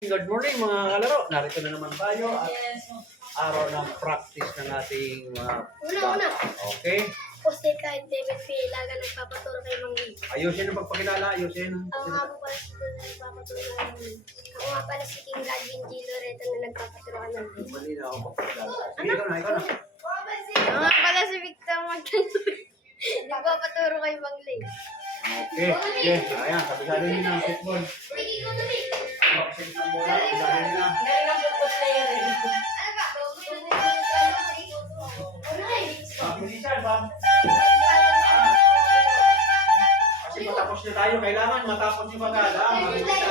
Good morning mga kalaro. Narito na naman tayo at araw ng practice ng ating mga Una. Okay. Poste kahit David P. Ilaga nagpapaturo kay Mang Lee. Ayusin ang pagpakilala. Ayusin. Ako nga po pala si Dula nagpapaturo kay Mang Lee. Ako nga pala si King Godwin G. Loreto na nagpapaturo kay Mang Lee. Mali na ako pagpakilala. Sige, ikaw na. Ako nga pala si Victor Magtanur. Nagpapaturo kay Mang Lee. Okay. Sige. Ayan. Kabisado nyo na ang football. Bakit ng bola. Kabisado nyo na. Mabilisan ba? Kasi matapos na tayo. Kailangan matapos yung bagad. Mabilisan.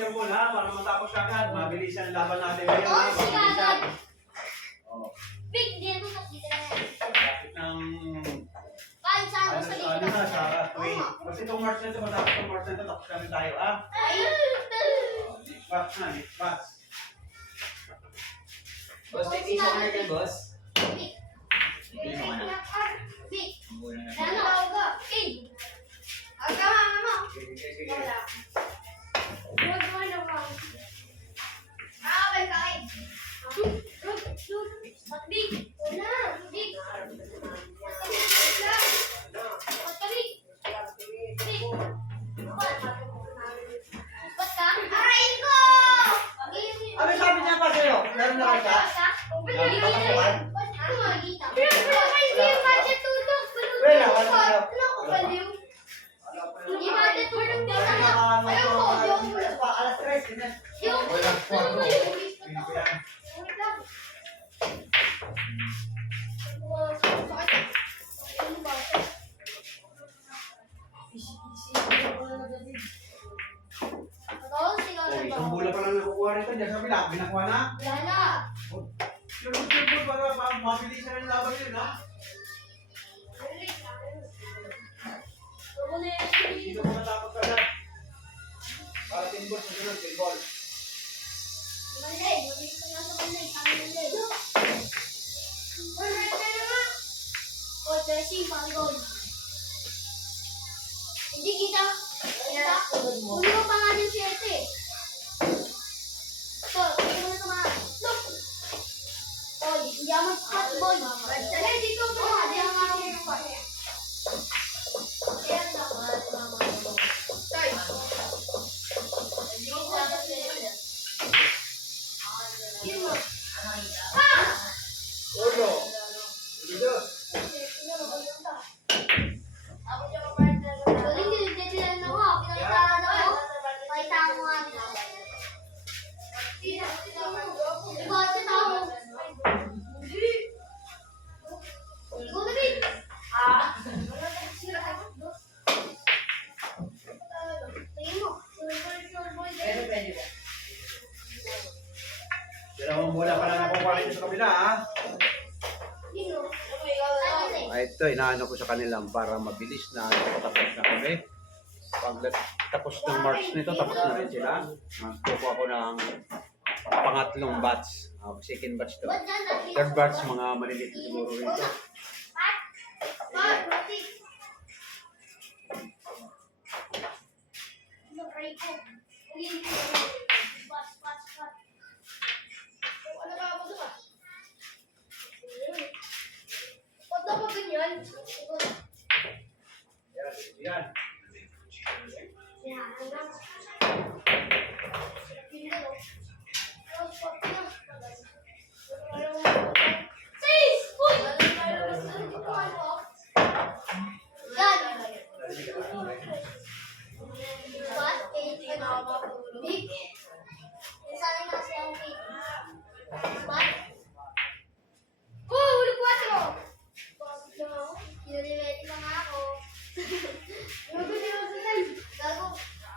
Share mo na para matapos agad. Mabilisan ang laban natin ngayon. Mabilisan. Bakit ng ano na sa tuwing. Kasi itong March na ito, matapos itong March na ito, tapos kami tayo, ha? Next batch na, next batch. Boss, may piso ka na dyan, boss. Piso ka na. Sige, sige. Ano sabi niya pa sa'yo? Meron na kayo siya? Isang bola pa lang nakukuha rito. Diyan sa kabila, binakuha na. Yung para mabilisan ang laban yun, ha? Dito mo natapos ka na. Para 10 balls, sunod, 10 balls. Hindi kita. Huli ko pa nga din 7. So, hindi mo na tumakas. Look! Oh, hindi ako mag-hot boy. Dali, dito mo. Hindi ako mag-hot boy. Kaya dapat, mama. Sorry. Yun mo. Ah! Ulo. Dito. Pwede ba? Dalawang bola pa lang nakukuha rito sa kabila, ha? Ito, inaano ko sa kanilang para mabilis na tapos na kami. Pag tapos ng March nito, tapos na rin sila. Magkukuha ko ng pangatlong batch. Second batch to. Third batch, mga maliliit na siguro rito. Yan. Huli 4. Gago, di ako sanay. Gago.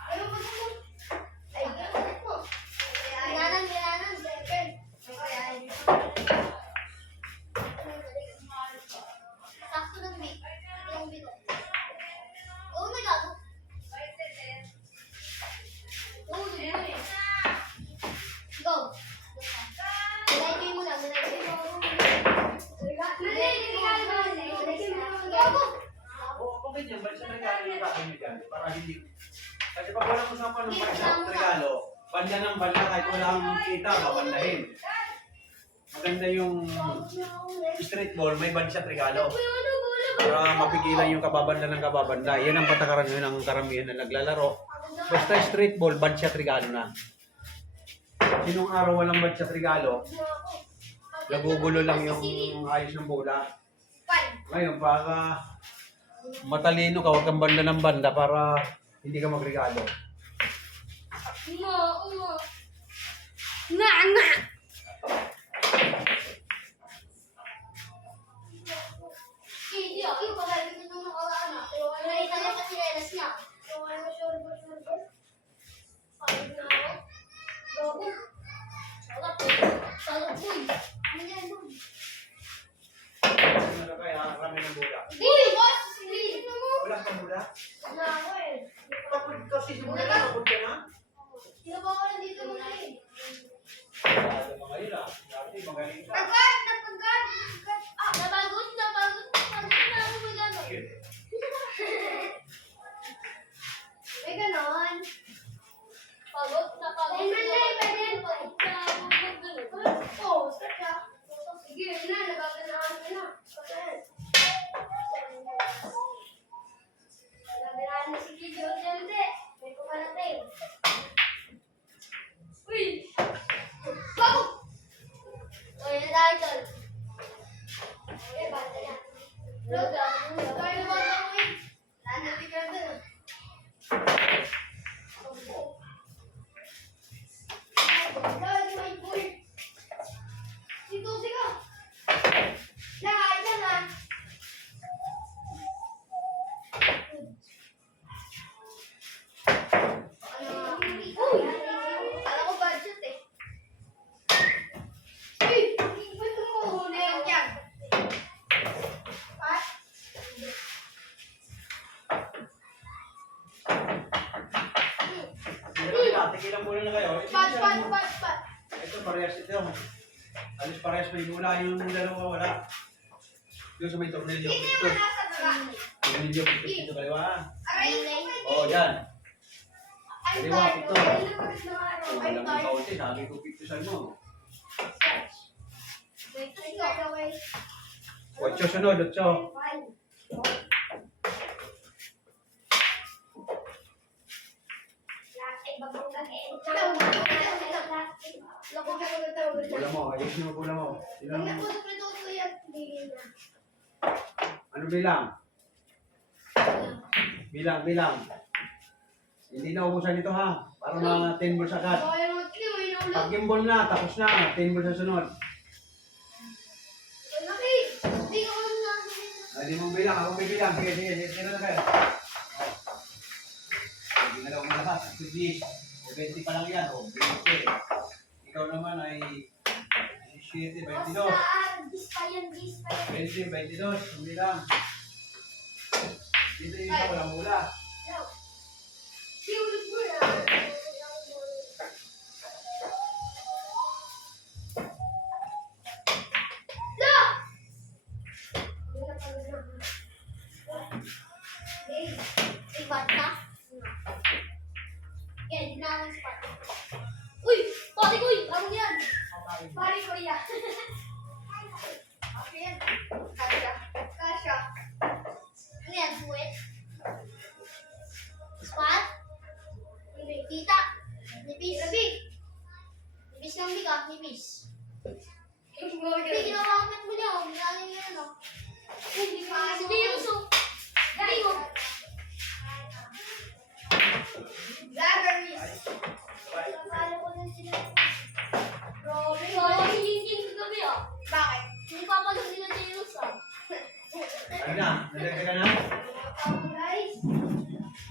Ayaw mo mo. Ay, gago mo. Binanan. Sakto ng big. Yung big. Oo na gago. Oo, yun. Go. Malay mo lang. Gago. Oo, okay dyan. Balik sa regalo yung kakamigan. Para hindi... Kasi pag walang usapan ng balik sa regalo, banda ng banda kahit walang kita, babandahin. Maganda yung street ball, may band siya at regalo. Para mapigilan yung kababanda ng kababanda. Yan ang patakaran yun ang karamihan na naglalaro. Basta street ball, band siya at regalo na. Sinong araw walang band siya at regalo, nagugulo lang yung ayos ng bola. Ngayon, para matalino ka, huwag kang banda ng banda para hindi ka magregalo. Nga. Hindi ako yung pagkalit ko nung nakaraan na. Pero nakita niya kasi relas niya. So, ano, sure. Pagod na ako. Gago. Salap boy. Ano yan, boy? Ano na kaya, rami ng bola. Hindi, boss! Hindi mo. Wala kang bola? Wala ako eh. Tapos kasi simula na, tapos ka na. Hindi ba ako nandito muna eh? Wala ka ngayon ah. Dati magaling ka. Pagod! Napagod na ako magano. May ganon. Pagod na. Oo, sakya. Sige, na, nagaganahan ka na. Nagaganahan na si Kidjo. May kumarating. Uy! Pagod! O, yan na tayo, tol. Okay, bata na. Loga, tayo na bata ko eh. Nanati ka na. Dito, sige. Nakain na. Alam ko budget eh. Uy! Ba't mo huli yan dyan? Pat? Tigilan muna na kayo. Pat. Ito, parehas ito. Alis parehas may bola. Yung dalawa wala. Yung sa may tornilyo. Ito. Tornilyo, ito kaliwa. Oo, yan. Kaliwa, ito. Wala mong kaunti. Sabi ko, picturesan mo. Ocho sunod, ocho. Bola mo, ayos mo bola mo. Ano bilang? Bilang. Hindi na ubusan ito ha. Para mga 10 balls agad. Pag yung ball na, tapos na. 10 balls sa sunod. Hindi mo bilang, ako may bilang. Sige. Sino na kayo? Hindi na lang lahat. 20 pa lang yan. O, 20. Ikaw naman ay 17, 22. 20, 22. Hindi lang. Dito yung isa walang mula. Uy! Pari ko! Ano yan? Pari ko yan. Okay yan. Kasha. Ano yan? Buwet? Spot? Tita? Nipis? Nipis ng bika? Nipis? Hindi, ginawakamit mo niya. Ginagaling yan, no? Hindi yung so. Galing mo. Gagaris. Akala ko na sila. Grabe. Kaya si Jinjin kagabi ah. 30 ka na? Guys.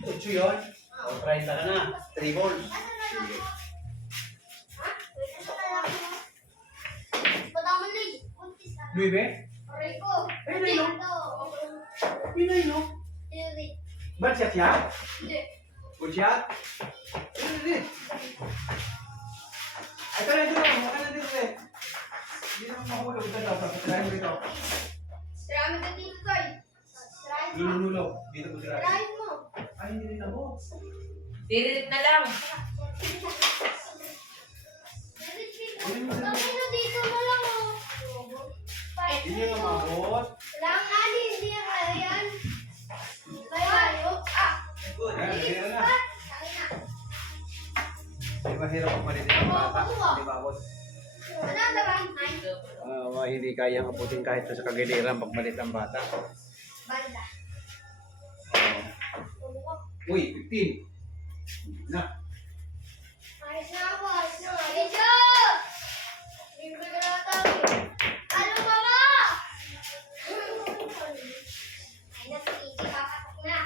8 yun? O, 30 ka na. 3 balls. Sige. Pataman na eh. Kuntis ka. 9? Aray ko. Ay, nay, no? Ito. Pinay, no? Hindi. Ba't siya siya? Hindi. Good shot? Hindi. Ay, tara dito. Maka na dito eh. Hindi naman mahulog. Dito, try mo dito. Siramin ka dito, Toy. Siramin mo. Lulunulog. Dito ko sila. Siramin mo. Ay, hindi rin ako. Dinilit na lang. Sabi na dito mo lang, oh. Hindi na mabot. Lang, Ali, hindi yan kaya yan. Kaya, ah. Good. Ayan, ayan na. Sabi na. Di ba hirap ang maliit ng bata? Di ba, boss? Ano ang daban? Ay, Hindi kayang abutin kahit sa kagiliran pag maliit ang bata. banda. Uy, 15. Na. Ayos na ako, ayos na. Medyo! Libre ka na tayo. Ano, mama? Ay, natin, kakatok na.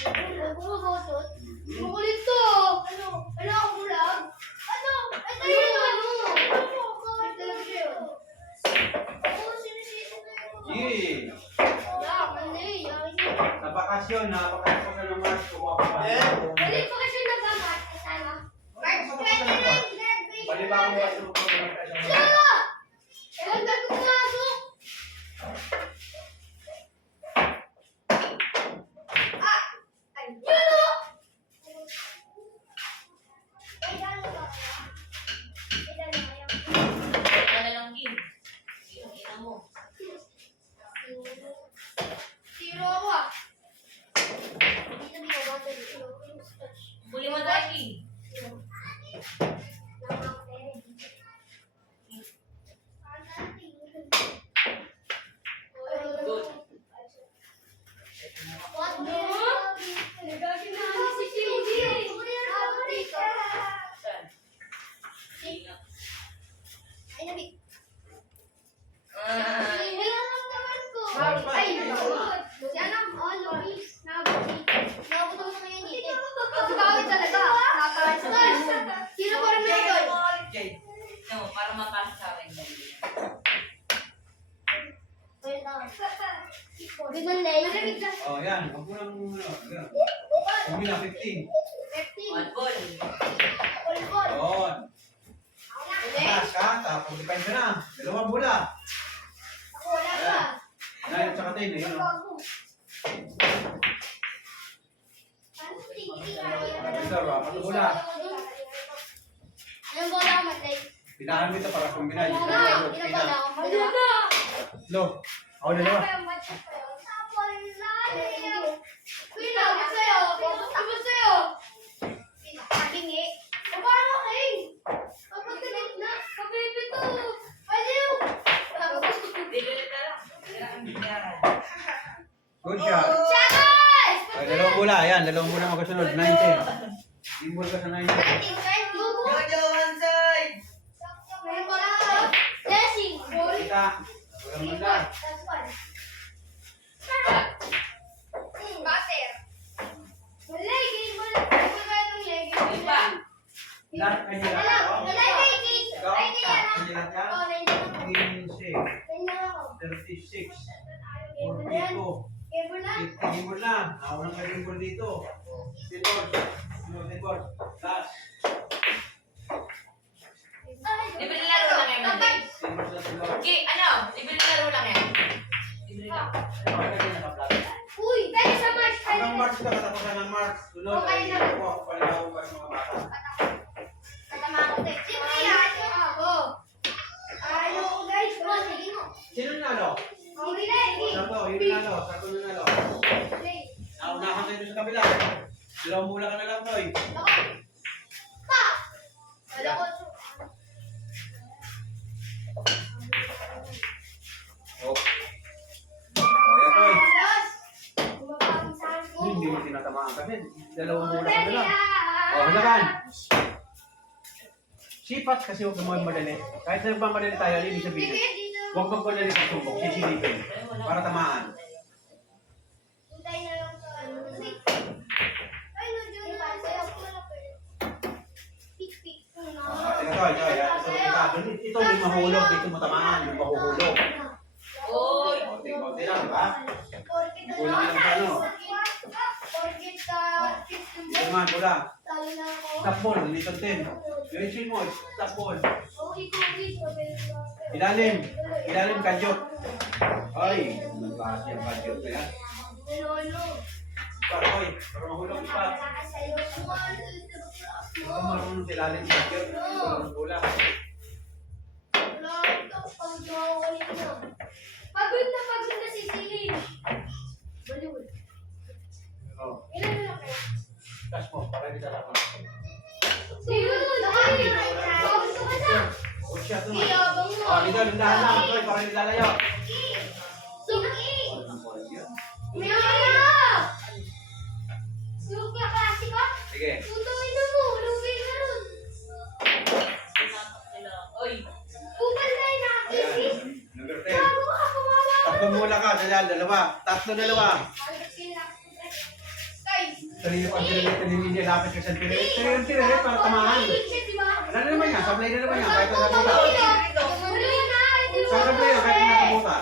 Huwag mo mabotot. Makulit to. Ano? Ano ako bulag? Ano? Ito yun, ano? Ano? Bakit talaga siya? Oo, sinisito na yun. Yee! Yeah, mali. Ayos na. Sa bakasyon, napakasyon ka ng Mars. Kukuha pa ba? Balik pa kasi nag-amat. Kasama. March 29, Bali ba ako ba sa bakasyon? Siya! Ewan ka pumasok! Ah! Ay, yun o! Ay, gano'n ba? Ay, gano'n ba yan? Ito na lang, Kim. Ina mo. Zero ako ah. Hindi na binabasa dito. Huli mo tayo, Kim. Good. What the? Nagagin na si Cindy. Saan? Ay, nabi. Ah. Ay, yan ang Luis. Nabot ako sa kanya dito. Pagkabawit talaga. Nakakalasan. Sino pa rin na ito? No, para mapasok sa akin. Ganun na yun. Oh, yan. Huwag mo lang ano. Yan. Huwag na, 15. 15. One ball. Ulkol. Yun. Taas ka, tapos depend ka na. Dalawang bola. Ako wala ka. 9 at saka 10. Ayun, oh. Ito, apat na bola. Anong bola ka, Matay? Pinahan mo ito para kumbinay. Ilan bola ako? Dalawa. Lo. Ako dalawa. Kuya, dapat sa'yo. Dapat sa'yo. Pakingi. O, paano, King? Kapagalit na. Kapipito. Aliw. Dinilit na lang. Kailangan bigyaran. Good shot. Shadows! Ay, dalawang bola. Ayan, dalawang bola magkasunod. 9-10. Imbol ka sa 9-10. Jojo, one side! Meron pa lang ako. Blessing. Kita. Walang manda. That's one. Butter. Malay, game mo lang. Game mo kayo ng leg. Iba. Lahat kanya lang. Alam, ako. malay, King. Ikaw? Ay, kaya na. Kanya lang yan? Oh, nandiyan ako. 15, Nandiyan ako. 36, Game mo na yan. 42. Game mo na. Gimbol na. Naunang ka gimbol dito. 10 balls. 10 balls. Last. Libre laro lang yan, Monday. 10 balls na sila. Okay, ano? Libre laro lang yan. Libre lang. Okay na din naka-flat. Uy, pwede sa March. Hanggang March ka, katapusan ng March. Sunod Okay ay na. ako ako paligaw pa sa mga bata. Katama ako din. Siyempre yan. Oo. Ano ko guys? Sige mo. Sino nalo? Sige na. Sato, yun nalo. Sato na nalo. Naunahan kayo sa kabila. Dalawang mula ka na lang, Toy. Ako. Pa! Wala ko. Oh. Oh, yan, Toy. Alas. Bumabang sa akin ko. Hindi mo tinatamaan kasi. Dalawang mula ka na Ready, lang. ah. Oh, halakan. Sipat kasi huwag mo madali. Kahit na madali tayo, ibig sabihin. Sige, dito. Huwag magmadali sa sumbok. Sisilipin. Para tamaan. yung mahulog, dito mo tamaan, yung mahuhulog. Oy! Konti-konti lang, di ba? Kulang lang sa ano. Ito man, pula. Stop ball, dito din. Diretso mo, stop ball. Ilalim. Ilalim, kadyot. Ay, nagbahat yung kadyot na yan. Stop, oy. Para mahulog pa. Ito marunong ilalim, kadyot. Kulang kulang. Pagod na si Silin. Oh, Ilan na lang kayo? tas mo, para hindi talaman. Gusto ka na. Oh, siya ito. Oh, dito, lindahan lang. Oy, para hindi lalayo. Suki! Walang ball yan. May ano? Suki ang klase ko? Sige. Tutuin na mo. Lupi ka nun. Oy! Kupal na yun nakakisi. Ayan, number 10. Bago ka, kumawa. Tatlo muna ka, dalawa. Tatlo, dalawa. Guys. Sarili pa ang hindi lapit ka sa tinilit para tamahan. Ano na naman yan? Sablay na naman yan. Kahit na nabuta. Sablay yan, kahit na nabuta.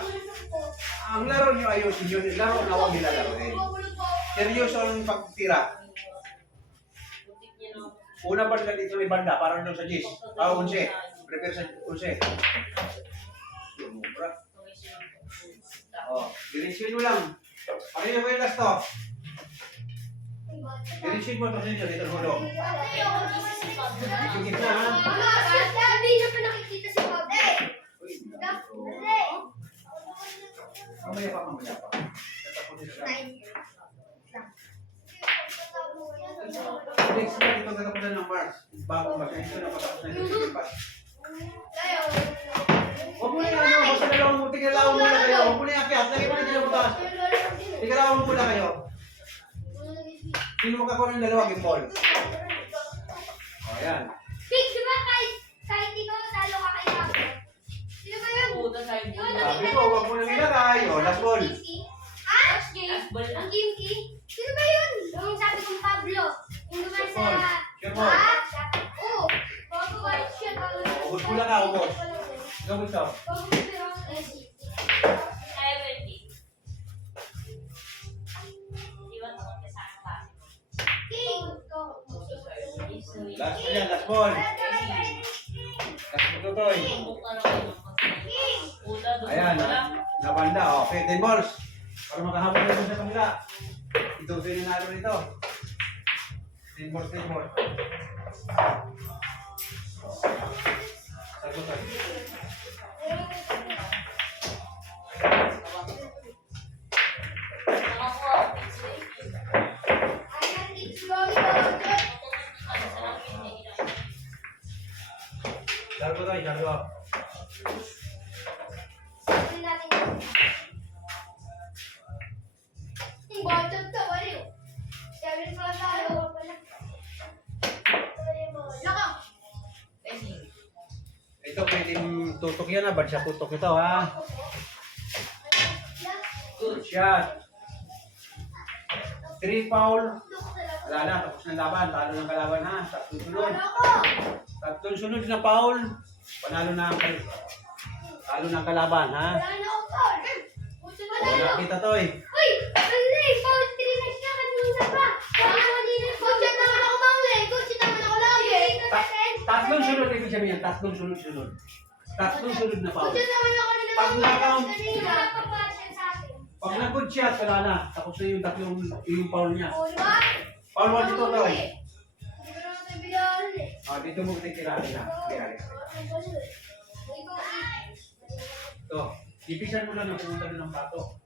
Ang laro nyo ayusin yun. Laro na huwag nilalaro eh. Seryoso ang pagtira. Una banda dito may banda, parang doon sa Gis. 11. Prepare sa 11. Sumubra. Oh, diretsuin mo lang. Pakita mo yung last to. Diretsuin mo ito sa inyo, dito ang hulog. Dito na ha. Hindi na pa nakikita si Bob. Uy, mamaya pa, mamaya pa. Tatapos nila lang. Next month, ito katapusan ng Mars. Bago ba? Kaya ito na patapos na yung Lipas. Huwag mo na yung ano, basta dalawang mo, tigalawan muna kayo. Huwag mo na yung akyat, lagi mo na dyan ang butas. Tigalawan muna kayo. Sino makakuha ng dalawang yung ball? O, ayan. Big, di ba kahit ikaw talo ka kay Pablo? Sino ba yun? Puta sa Di ba Sabi ko, huwag mo nang ilagay. O, last ball. Ha? Ang Kimki? Sino ba yun? Yung sabi kong Pablo. Yung naman sa... Sure ball. Ha? Oo. Bago ba siya talo? Ubus muna ka, ubus. Gawin ito. Bago mo pero ang SC. King! Last ball yan, last ball. Last ball to, Toy. King! Ayan, nabanda. O, 15 balls. Para makahabol na sa kanila. Ito sino nalo nito. 10 balls, 10 balls. Sagot tayo. Ayan, it's volleyball. Sagot tayo, sagot. Sabi natin yun. Bottom to, wala yun. Sabi pala tayo, wala. Laka! Ito pwedeng tutok yan ha. Bad siya tutok ito ha. Good shot. 3 foul. Wala na. Tapos ng laban. Talo ng kalaban ha. Tatlong sunod. Tatlong sunod na foul. Panalo na ang talo ng kalaban ha. Wala na akong foul. Wala kita to eh. Uy! Mali! Foul 3 next na kanina pa! Baka kanina foul. Coach, naman ako mangli! Coach, naman ako lagi! Tatlong sunod ibig sabihin. Tatlong sunod-sunod. Tatlong sunod na foul. Coach, naman ako nila Pag nakaw- kanina. Kapapasya sa akin. Pag nag-good shot, wala na. Tapos na yung tatlong yung foul niya. O, di ba? Foul 1 dito to eh. Hindi ko naman tayo bilaran eh. Dito mo titirahin na. Kaya ito. Ipisan mo lang na pumunta doon ng pato.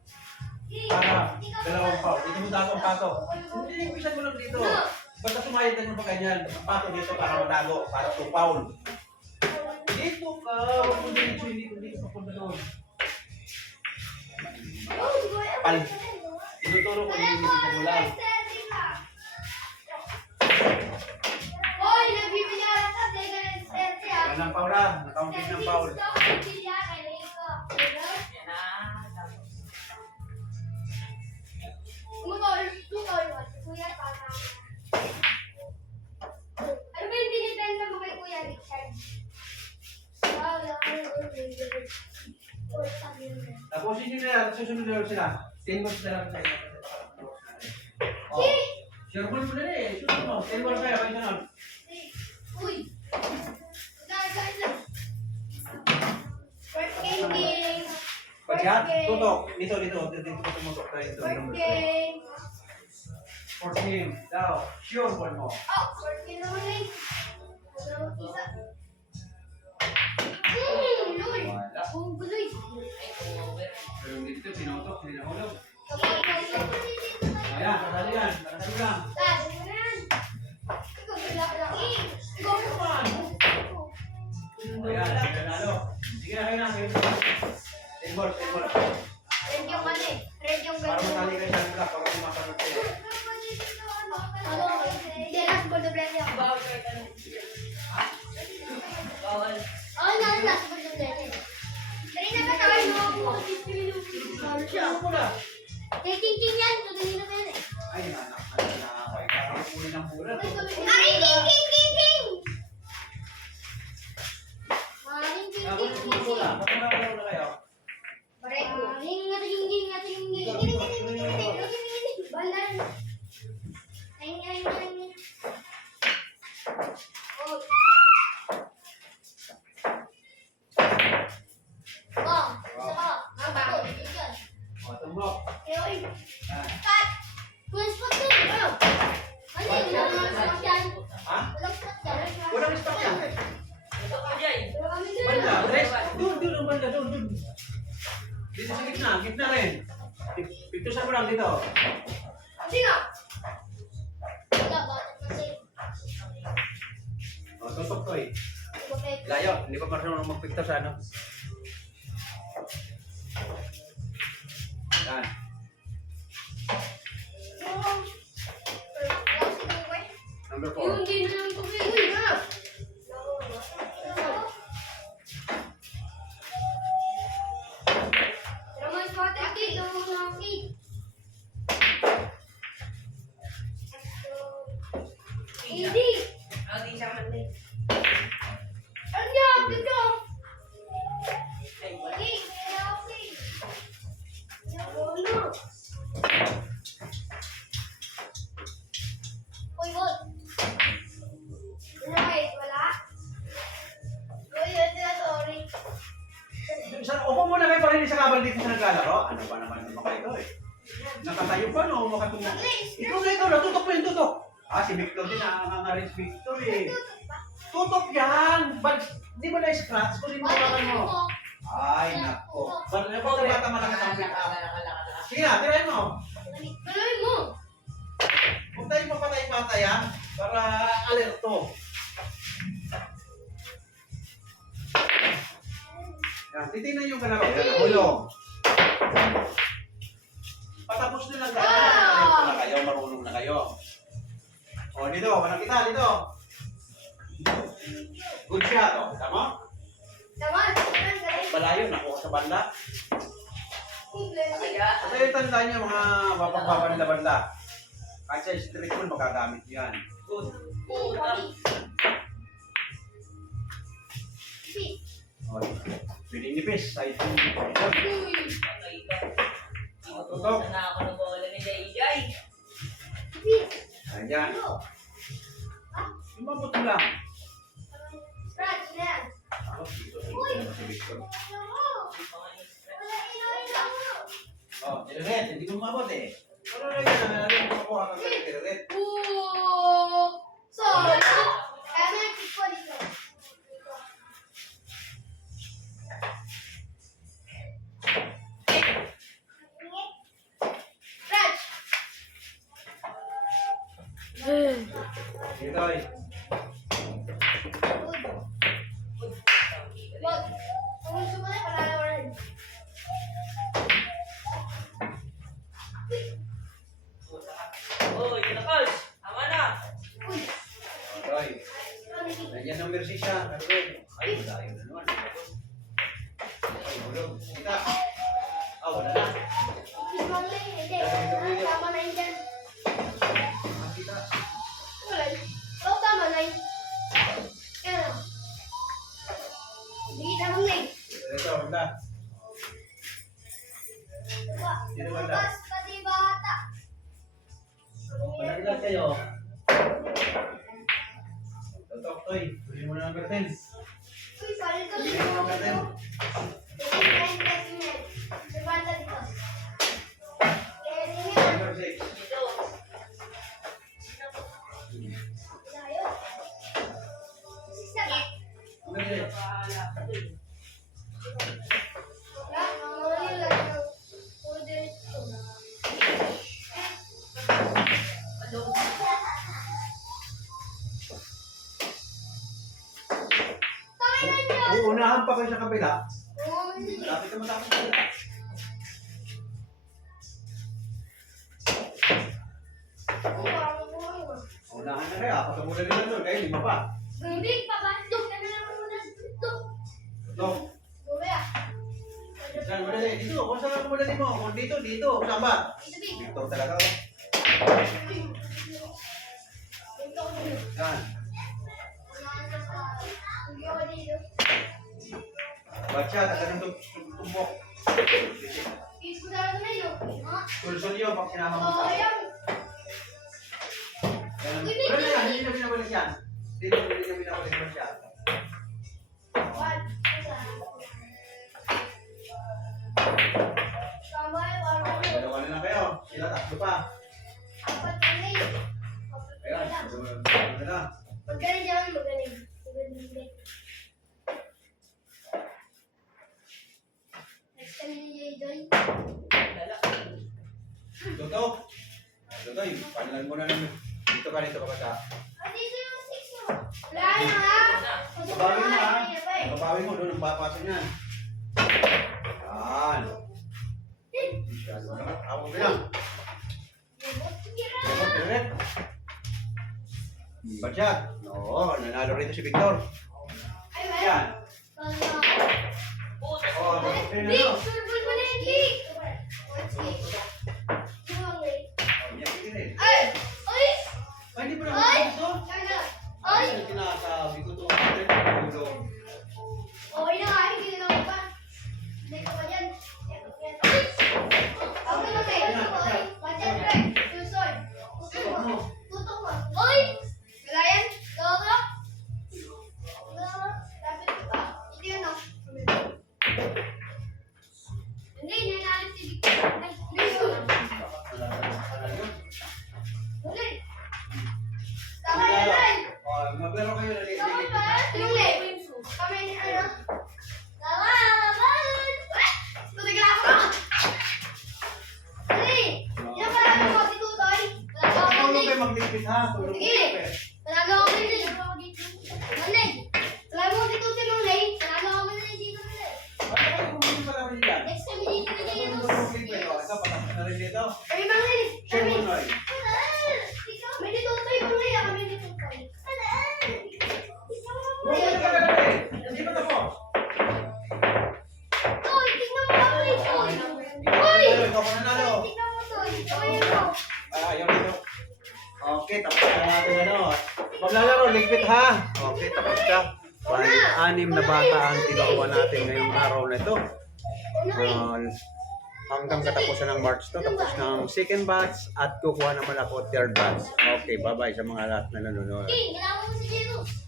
Para dalawang foul. Dito mo dato ang pato. Hindi, ipisan mo lang dito. Basta sumayad na pa ganyan. Ang pato dito para matago. Para to foul. Dito ka. Huwag mo dito. Hindi ko papunta doon. Pal. Tinuturo ko yung ipisan mo lang. Hoy, nagbibilaran ka. Teka ng serte ah. Yan ang foul ha. Nakaunting ng foul. Ano ba yung dinipenda mo kay Kuya Richard? Wala. susunod na sila. 10 balls na lang tayo. Oh. Sure ball mo na eh. Susunod mo. 10 balls kayo. Kayo sunod. Uy! Guys. First game. Pagkat, tutok. Dito. Dito tumutok tayo. Dito. First Number game. 14. Daw. Sure ball mo. Oh, first game naman eh. Isa. Lord. Wala. Ang guloy. Pero dito, pinutok. Hindi na hulog. Kapag Ayan, kasali yan. Kasali lang. Go for Ayan, nanalo. Sige na kayo na. 10 balls, 10 balls. Red yung ano eh. Red yung Para ganyan. matali kayo sa nila. Para kumakarot kayo. Ano? Hindi, last ball of red yung. Bawal. Oh, last ball of red. Dali na ba tayo? Ano siya? Ano mo na? Eh, king yan. Tuloy na yan eh. Ay, anak. Ay, parang puli ng pula. Ay, king! Maring king. Puli ng pula. Patunawin na kayo. Balan. Ay. Oh. Bang. Isa pa. Ang bago. Yan. O, tumbok. Ayoy. Yan. Cut. Kuya spot din. Ano? Ano yun? Walang spot yan. Ha? Walang spot yan. Walang stock yan. Ito ka dyan. Kami din. Banda, Dres. Doon ang banda. Doon. Dito sa gitna. Gitna rin. Picturesan mo lang dito. Hindi nga. Wala, bakit kasi? O, tutok to eh. Bakit? Layo. Hindi pa marunong magpicture sa ano. Yan. Number 4. Yung din na lang ito. Uy, ha! Raman sa atin, kid. Ang mga kid. Hindi. Ang di siya man din. Ano yan? Dito. Ay, wala. Kid, kaya ako, kid. Ano? Uy, wag. Ano, guys? Wala? Uy, yun sila, sorry. Upo muna kayo pa rin sa kabal dito sa naglalaro. Ano ba naman naman kayo eh? Nakatayo pa no? Makatungo. Ikaw, natutok mo yung tutok. Ah, si Victor din, nangangarin si Victor eh. Tutok yan! Di ba na-scratch? Kunin mo naman mo. Ay, nako. Ba't bata malakas ang pick up? Sige na, tirahin mo. Gano'y mo. Huwag tayo mapatay-patayan para alerto. Yan, titignan yung kalaro. Yan, nahulog. Patapos na lang tayo. Alerto na kayo, marunong na kayo. O, dito, walang kita, dito. Good shot, o. Tama? Tama. Balayo, nakuha sa banda. Kaya, Ito yung tandaan nyo, mga babanda-banda. Kahit sa street food, magagamit yan. good. O, pwedeng nipis. Side food. Patay ka. Tutok. Na ako ng bola ni Jay. Ayan. Yung mabuto lang. Scratch na yan. Ako, dito. Si Victor. Oh, Tiret, hindi ko mabot eh. Wala na yun, nalalim ko makuha ka kay Tiret. So, kaya may pick ko dito. Scratch. Dito eh. Wag. Kung gusto mo na, palalawaran. Oh, ito na, Pals. Tama na. Uy. Okay. Nandiyan ang mercy siya. Ay, malayo na naman. Ay, bulog. Kita. Ah, wala na. Please, mami. Hindi. Tama na yun dyan. Ah, kita. Wala. Oh, tama na yun. Yan na. Hindi, tama na yun. Ito, wala. kayo. Totok, Toy. Huli mo na number 10. Uy, sorry ko Huli dito. mo number 10. Number 6. Number 6. Uunahan pa kayo sa kabila. Malapit na matapos na. Unahan na kayo. Patamulan nila doon. Kayo, 5 pa. Dok. Saan madali? Dito. Kung saan mo madali mo? Kung dito, dito. Saan ba? Victor talaga. Oh. Yan. Baca, taga ng tumbok. Sulsul yun pag sinama mo sa. Yan. Wala na yan. Hindi na binabalik yan. Hindi na binabalik mo siya. Dalawa na lang kayo. Sila tatlo pa. Ayan. Dalawa na. Magaling dyan, magaling. Magaling. Next time ni Joy. Toto. Toto, panilan mo na namin. Dito ka bata. Dito yung 6 mo. Wala na ha. Babawi mo ha. Babawi mo doon ang papasok niyan. Yan. Ako mo lang. Direct. Baca. Oo, nanalo rito si Victor. Ay, wala. Yan. Oh, Big, surbol mo na yung big. yan din. Ay! Ay! Ay, hindi mo na Ay! gusto? Ay! Ay, tinasabi ko to. Ulo. Okay na nga, hindi na ako pa. Hindi ka pa dyan. Ako na kayo. Watchan, Greg. Susoy. Tutok mo. Tutok mo. Oy! Wala yan. Gawa ka. Dapat ko pa. Ito yun, no? Hindi, nanalit si Victor. Ay, Victor. Huli. Tama yan, Ray. Oh, maglaro kayo na Tama ba? Yung lip. Kami ni ano? Tama, laban! Tutigla ko! Dali! Yan pala ako mga pitutoy. Wala Tulog ka kayo maglipit ha. Tulog Sige. kayo. Wala ako din. Manay! Wala mo pitutoy nung lay. Wala ako manay dito nila. Bakit mo hindi pala rin yan? Next time dito na kayo. Ito, patapos na rin dito. Kami manay. Share Kami. mo, Noy. May pitutoy manay. Kami pitutoy. Huwag ka na rin. Hindi pa tapos. Toy, tingnan mo ako eh, Toy. Toy! Ikaw pa nanalo. Tingnan mo, Toy. Toy, ito. Ayaw dito. Okay, tapos na natin ano. Maglalaro, ligpit ha. Okay, tapos ka. Anim na bata ang tinukuha natin ngayong araw na ito. Hanggang katapusan ng March to, tapos ng second batch at kukuha naman ako third batch. Okay, bye-bye sa mga lahat na nanonood. King, kailangan mo si Jesus.